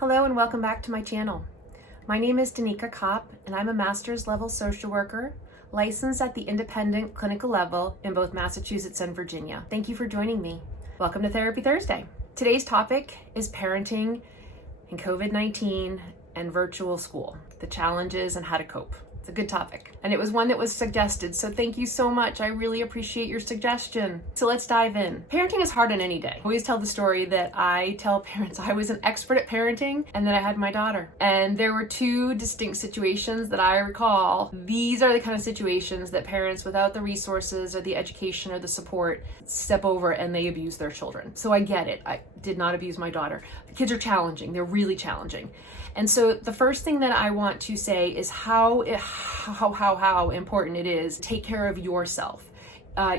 Hello and welcome back to my channel. My name is Danica Kopp and I'm a master's level social worker licensed at the independent clinical level in both Massachusetts and Virginia. Thank you for joining me. Welcome to Therapy Thursday. Today's topic is parenting in COVID-19 and virtual school, the challenges and how to cope. It's a good topic. And it was one that was suggested, so thank you so much. I really appreciate your suggestion. So let's dive in. Parenting is hard on any day. I always tell the story that I tell parents I was an expert at parenting and then I had my daughter. And there were two distinct situations that I recall. These are the kind of situations that parents without the resources or the education or the support step over and they abuse their children. So I get it. I did not abuse my daughter. The kids are challenging. They're really challenging. And so the first thing that I want to say is how important it is to take care of yourself.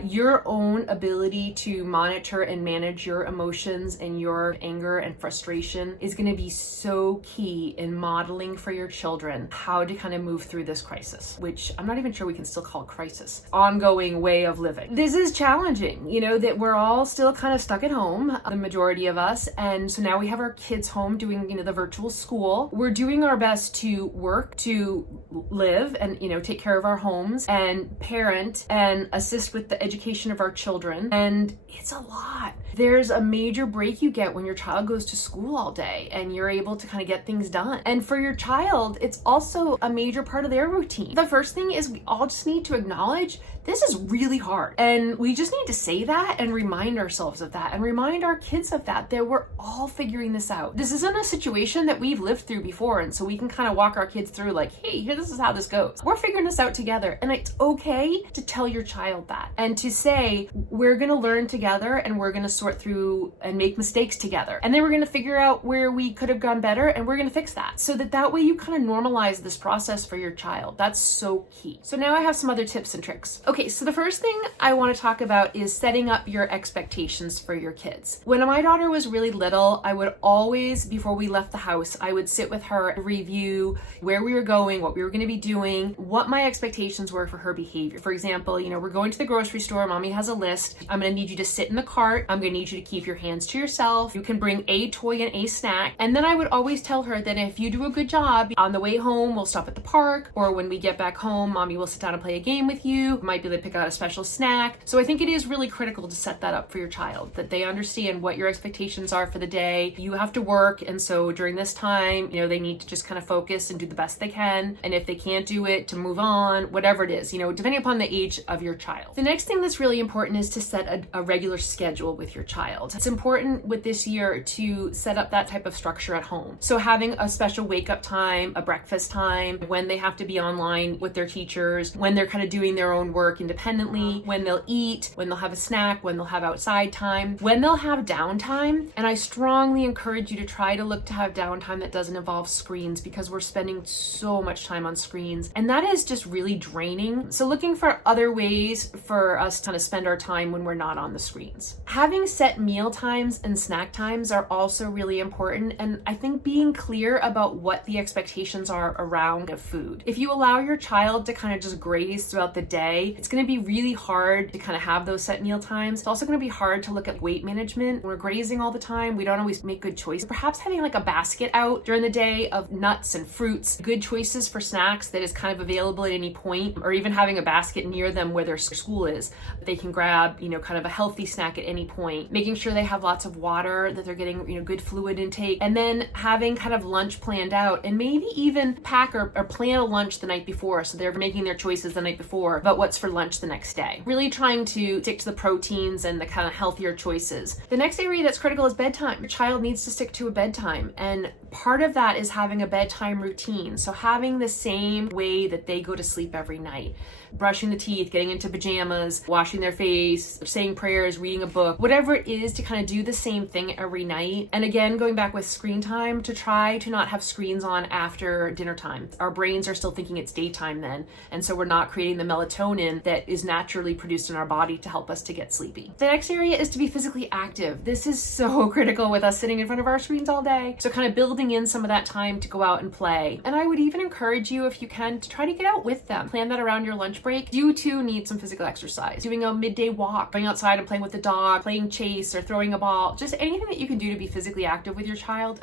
Your own ability to monitor and manage your emotions and your anger and frustration is going to be so key in modeling for your children how to kind of move through this crisis, which I'm not even sure we can still call crisis, ongoing way of living. This is challenging, that we're all still kind of stuck at home, the majority of us. And so now we have our kids home doing, the virtual school. We're doing our best to work, to live and, take care of our homes and parent and assist with the education of our children, and it's a lot. There's a major break you get when your child goes to school all day and you're able to kind of get things done. And for your child, it's also a major part of their routine. The first thing is we all just need to acknowledge this is really hard. And we just need to say that and remind ourselves of that and remind our kids of that we're all figuring this out. This isn't a situation that we've lived through before. And so we can kind of walk our kids through like, hey, this is how this goes. We're figuring this out together. And it's okay to tell your child that and to say, we're going to learn together and we're going to sort through and make mistakes together. And then we're going to figure out where we could have gone better and we're going to fix that. So that way you kind of normalize this process for your child. That's so key. So now I have some other tips and tricks. Okay, so the first thing I want to talk about is setting up your expectations for your kids. When my daughter was really little, I would always, before we left the house, I would sit with her and review where we were going, what we were going to be doing, what my expectations were for her behavior. For example, we're going to the grocery store. Mommy has a list. I'm going to need you to sit in the cart. I'm going to need you to keep your hands to yourself. You can bring a toy and a snack. And then I would always tell her that if you do a good job, on the way home, we'll stop at the park, or when we get back home, Mommy will sit down and play a game with you. Might be able to pick out a special snack. So I think it is really critical to set that up for your child, that they understand what your expectations are for the day. You have to work, and so during this time, they need to just kind of focus and do the best they can. And if they can't do it, to move on, whatever it is, depending upon the age of your child. The next thing that's really important is to set a regular schedule with your child. It's important with this year to set up that type of structure at home. So having a special wake up time, a breakfast time, when they have to be online with their teachers, when they're kind of doing their own work independently, when they'll eat, when they'll have a snack, when they'll have outside time, when they'll have downtime. And I strongly encourage you to try to look to have downtime that doesn't involve screens, because we're spending so much time on screens and that is just really draining. So looking for other ways for us to kind of spend our time when we're not on the screens. Having set meal times and snack times are also really important, and I think being clear about what the expectations are around food. If you allow your child to kind of just graze throughout the day, it's going to be really hard to kind of have those set meal times. It's also going to be hard to look at weight management. When we're grazing all the time, we don't always make good choices. Perhaps having like a basket out during the day of nuts and fruits, good choices for snacks that is kind of available at any point, or even having a basket near them where their school is. They can grab, kind of a healthy snack at any point, making sure they have lots of water, that they're getting, good fluid intake, and then having kind of lunch planned out, and maybe even pack or plan a lunch the night before. So they're making their choices the night before about what's for lunch the next day. Really trying to stick to the proteins and the kind of healthier choices. The next area that's critical is bedtime. Your child needs to stick to a bedtime, and part of that is having a bedtime routine. So having the same way that they go to sleep every night. Brushing the teeth, getting into pajamas, washing their face, saying prayers, reading a book, whatever it is, to kind of do the same thing every night. And again, going back with screen time, to try to not have screens on after dinner time. Our brains are still thinking it's daytime then, and so we're not creating the melatonin that is naturally produced in our body to help us to get sleepy. The next area is to be physically active. This is so critical with us sitting in front of our screens all day. So kind of building in some of that time to go out and play. And I would even encourage you, if you can, to try to get out with them. Plan that around your lunch break. You too need some physical exercise. Doing a midday walk, going outside and playing with the dog, playing chase or throwing a ball, just anything that you can do to be physically active with your child.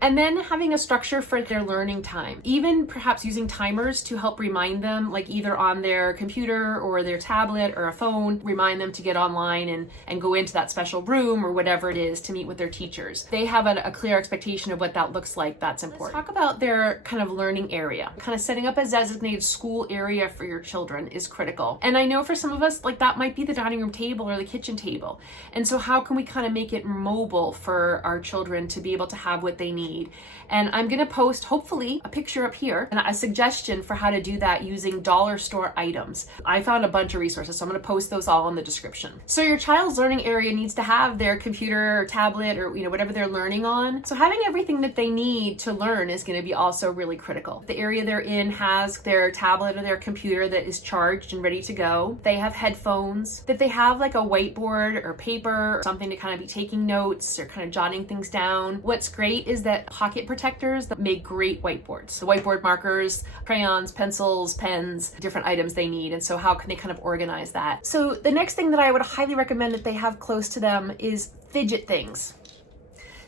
And then having a structure for their learning time, even perhaps using timers to help remind them, like either on their computer or their tablet or a phone, remind them to get online and go into that special room or whatever it is to meet with their teachers. They have a clear expectation of what that looks like. That's important. Let's talk about their kind of learning area. Kind of setting up a designated school area for your children is critical. And I know for some of us, like that might be the dining room table or the kitchen table. And so how can we kind of make it mobile for our children to be able to have what they need? And I'm going to post, hopefully, a picture up here and a suggestion for how to do that using dollar store items. I found a bunch of resources, so I'm going to post those all in the description. So your child's learning area needs to have their computer or tablet or whatever they're learning on. So having everything that they need to learn is going to be also really critical. The area they're in has their tablet or their computer that is charged and ready to go. They have headphones, that they have like a whiteboard or paper or something to kind of be taking notes or kind of jotting things down. What's great is that pocket protectors that make great whiteboards. The whiteboard markers, crayons, pencils, pens, different items they need. And so how can they kind of organize that? So the next thing that I would highly recommend that they have close to them is fidget things.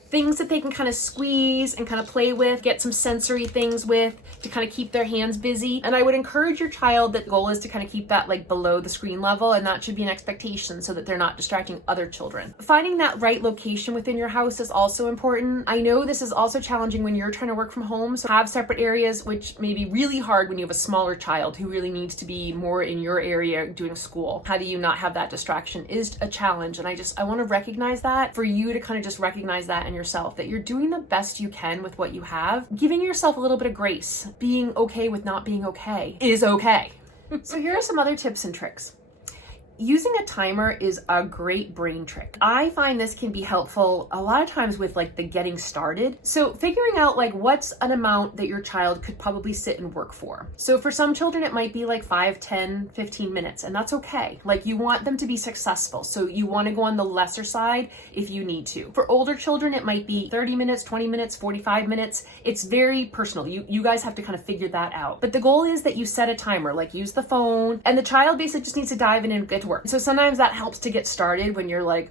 Things that they can kind of squeeze and kind of play with, get some sensory things with to kind of keep their hands busy. And I would encourage your child that the goal is to kind of keep that like below the screen level, and that should be an expectation so that they're not distracting other children. Finding that right location within your house is also important. I know this is also challenging when you're trying to work from home, so have separate areas, which may be really hard when you have a smaller child who really needs to be more in your area doing school. How do you not have that distraction is a challenge. And I want to recognize that, for you to kind of just recognize that in yourself, that you're doing the best you can with what you have, giving yourself a little bit of grace. Being okay with not being okay is okay. So here are some other tips and tricks. Using a timer is a great brain trick. I find this can be helpful a lot of times with like the getting started. So figuring out like what's an amount that your child could probably sit and work for. So for some children, it might be like 5, 10, 15 minutes, and that's okay. Like you want them to be successful. So you want to go on the lesser side if you need to. For older children, it might be 30 minutes, 20 minutes, 45 minutes. It's very personal. You guys have to kind of figure that out. But the goal is that you set a timer, like use the phone, and the child basically just needs to dive in and get to work. So sometimes that helps to get started when you're like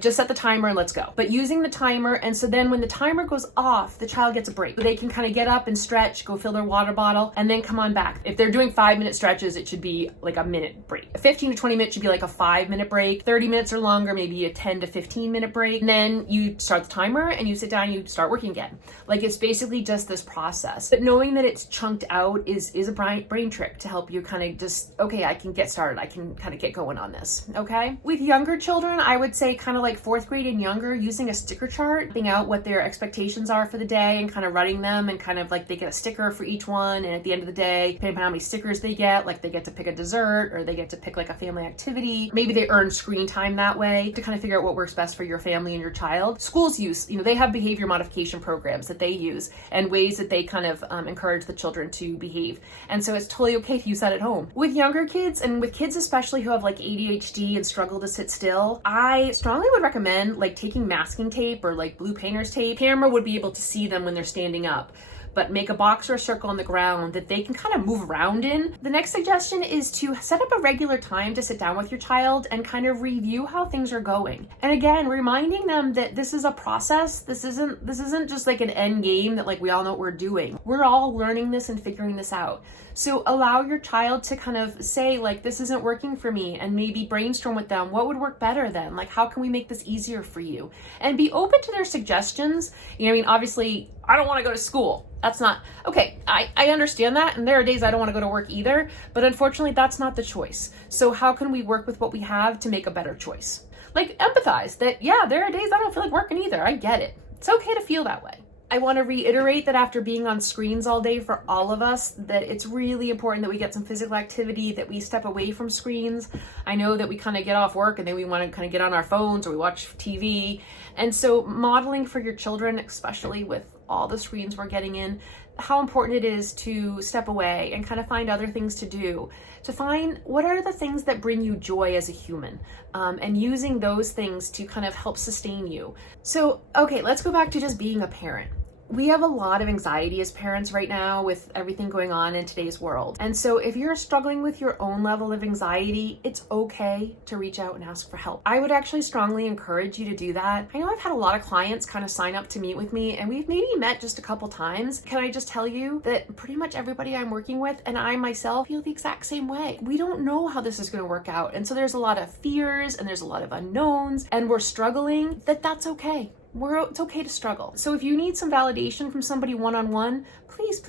just set the timer and let's go. But using the timer, and so then when the timer goes off, the child gets a break. They can kind of get up and stretch, go fill their water bottle, and then come on back. If they're doing 5-minute stretches, it should be like a minute break. 15 to 20 minutes should be like a 5-minute break. 30 minutes or longer, maybe a 10 to 15 minute break. And then you start the timer and you sit down and you start working again. Like it's basically just this process. But knowing that it's chunked out is a brain trick to help you kind of just, okay, I can get started. I can kind of get going on this, okay? With younger children, I would say kind of like 4th grade and younger, using a sticker chart, finding out what their expectations are for the day and kind of writing them, and kind of like they get a sticker for each one, and at the end of the day, depending on how many stickers they get, like they get to pick a dessert or they get to pick like a family activity. Maybe they earn screen time that way to kind of figure out what works best for your family and your child. Schools use, they have behavior modification programs that they use and ways that they kind of encourage the children to behave. And so it's totally okay to use that at home. With younger kids, and with kids especially who have like ADHD and struggle to sit still, I strongly would recommend like taking masking tape or like blue painter's tape. Camera would be able to see them when they're standing up, but make a box or a circle on the ground that they can kind of move around in. The next suggestion is to set up a regular time to sit down with your child and kind of review how things are going. And again, reminding them that this is a process. This isn't just like an end game that like we all know what we're doing. We're all learning this and figuring this out. So allow your child to kind of say like, this isn't working for me, and maybe brainstorm with them. What would work better then? Like, how can we make this easier for you? And be open to their suggestions. Obviously, I don't want to go to school. That's not, okay, I understand that. And there are days I don't want to go to work either, but unfortunately that's not the choice. So how can we work with what we have to make a better choice? Like empathize that, yeah, there are days I don't feel like working either. I get it. It's okay to feel that way. I want to reiterate that after being on screens all day for all of us, that it's really important that we get some physical activity, that we step away from screens. I know that we kind of get off work and then we want to kind of get on our phones or we watch TV. And so modeling for your children, especially with all the screens we're getting in, how important it is to step away and kind of find other things to do, to find what are the things that bring you joy as a human, and using those things to kind of help sustain you. So, okay, let's go back to just being a parent. We have a lot of anxiety as parents right now with everything going on in today's world. And so if you're struggling with your own level of anxiety, it's okay to reach out and ask for help. I would actually strongly encourage you to do that. I know I've had a lot of clients kind of sign up to meet with me, and we've maybe met just a couple times. Can I just tell you that pretty much everybody I'm working with and I myself feel the exact same way. We don't know how this is going to work out. And so there's a lot of fears and there's a lot of unknowns, and we're struggling. That's okay. It's okay to struggle. So if you need some validation from somebody one-on-one, please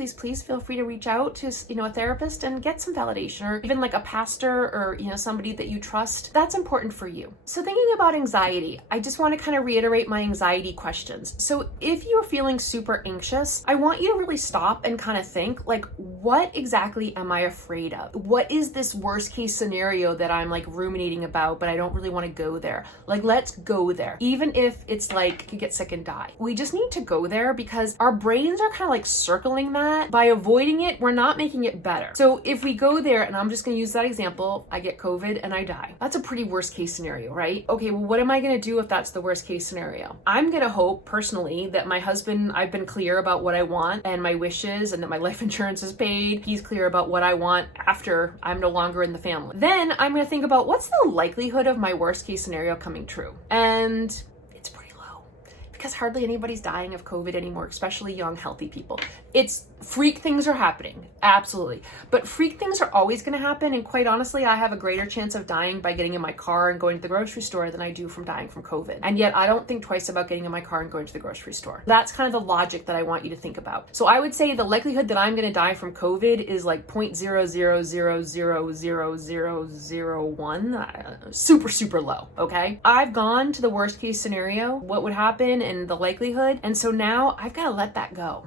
feel free to reach out to, a therapist and get some validation, or even like a pastor or, somebody that you trust. That's important for you. So thinking about anxiety, I just want to kind of reiterate my anxiety questions. So if you're feeling super anxious, I want you to really stop and kind of think, like, what exactly am I afraid of? What is this worst case scenario that I'm like ruminating about, but I don't really want to go there? Like, let's go there. Even if it's like you get sick and die. We just need to go there because our brains are kind of like circling that. By avoiding it, we're not making it better. So if we go there, and I'm just going to use that example, I get COVID and I die. That's a pretty worst case scenario, right? Okay, well, what am I going to do if that's the worst case scenario? I'm going to hope personally that my husband, I've been clear about what I want and my wishes, and that my life insurance is paid. He's clear about what I want after I'm no longer in the family. Then I'm going to think about what's the likelihood of my worst case scenario coming true. And it's pretty low because hardly anybody's dying of COVID anymore, especially young, healthy people. It's freak things are happening, absolutely. But freak things are always going to happen. And quite honestly, I have a greater chance of dying by getting in my car and going to the grocery store than I do from dying from COVID. And yet I don't think twice about getting in my car and going to the grocery store. That's kind of the logic that I want you to think about. So I would say the likelihood that I'm going to die from COVID is like 0.000000001. Super low. Okay. I've gone to the worst case scenario, what would happen and the likelihood. And so now I've got to let that go.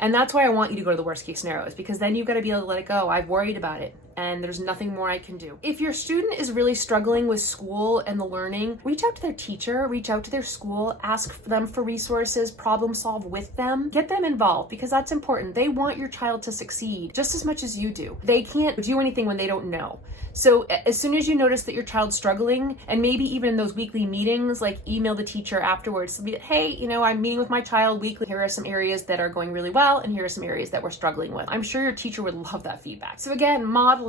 And that's why I want you to go to the worst case scenarios, because then you've got to be able to let it go. I've worried about it, and there's nothing more I can do. If your student is really struggling with school and the learning, reach out to their teacher, reach out to their school, ask them for resources, problem solve with them, get them involved, because that's important. They want your child to succeed just as much as you do. They can't do anything when they don't know. So as soon as you notice that your child's struggling, and maybe even in those weekly meetings, like email the teacher afterwards to be, hey, I'm meeting with my child weekly. Here are some areas that are going really well, and here are some areas that we're struggling with. I'm sure your teacher would love that feedback. So again, modeling.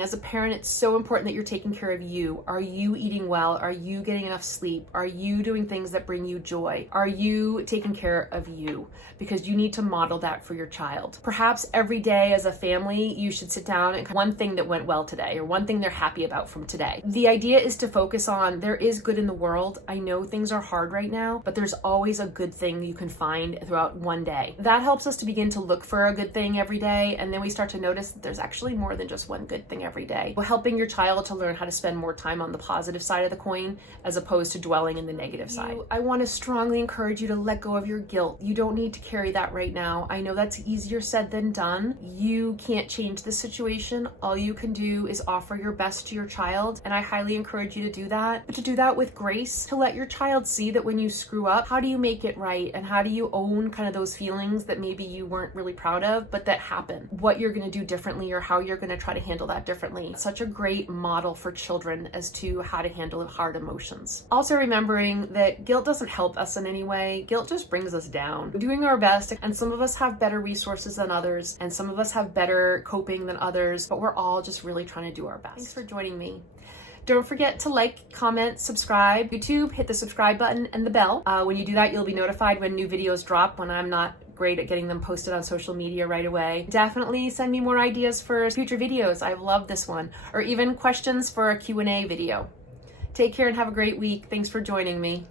As a parent, it's so important that you're taking care of you. Are you eating well? Are you getting enough sleep? Are you doing things that bring you joy? Are you taking care of you? Because you need to model that for your child. Perhaps every day as a family, you should sit down and one thing that went well today, or one thing they're happy about from today. The idea is to focus on, there is good in the world. I know things are hard right now, but there's always a good thing you can find throughout one day. That helps us to begin to look for a good thing every day, and then we start to notice that there's actually more than just one good thing every day. We're helping your child to learn how to spend more time on the positive side of the coin as opposed to dwelling in the negative side. I want to strongly encourage you to let go of your guilt. You don't need to carry that right now. I know that's easier said than done. You can't change the situation. All you can do is offer your best to your child, and I highly encourage you to do that, but to do that with grace, to let your child see that when you screw up, how do you make it right, and how do you own kind of those feelings that maybe you weren't really proud of, but that happen, what you're going to do differently or how you're going to try to handle that differently. Such a great model for children as to how to handle hard emotions. Also remembering that guilt doesn't help us in any way. Guilt just brings us down. We're doing our best, and some of us have better resources than others, and some of us have better coping than others, but we're all just really trying to do our best. Thanks for joining me. Don't forget to like, comment, subscribe. YouTube, hit the subscribe button and the bell. When you do that, you'll be notified when new videos drop, when I'm not great at getting them posted on social media right away. Definitely send me more ideas for future videos. I love this one. Or even questions for a Q&A video. Take care and have a great week. Thanks for joining me.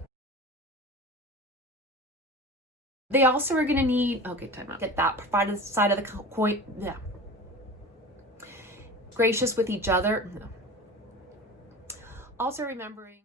They also are going to need, okay, time out. Get that provided side of the coin. Yeah. Gracious with each other. No. Also remembering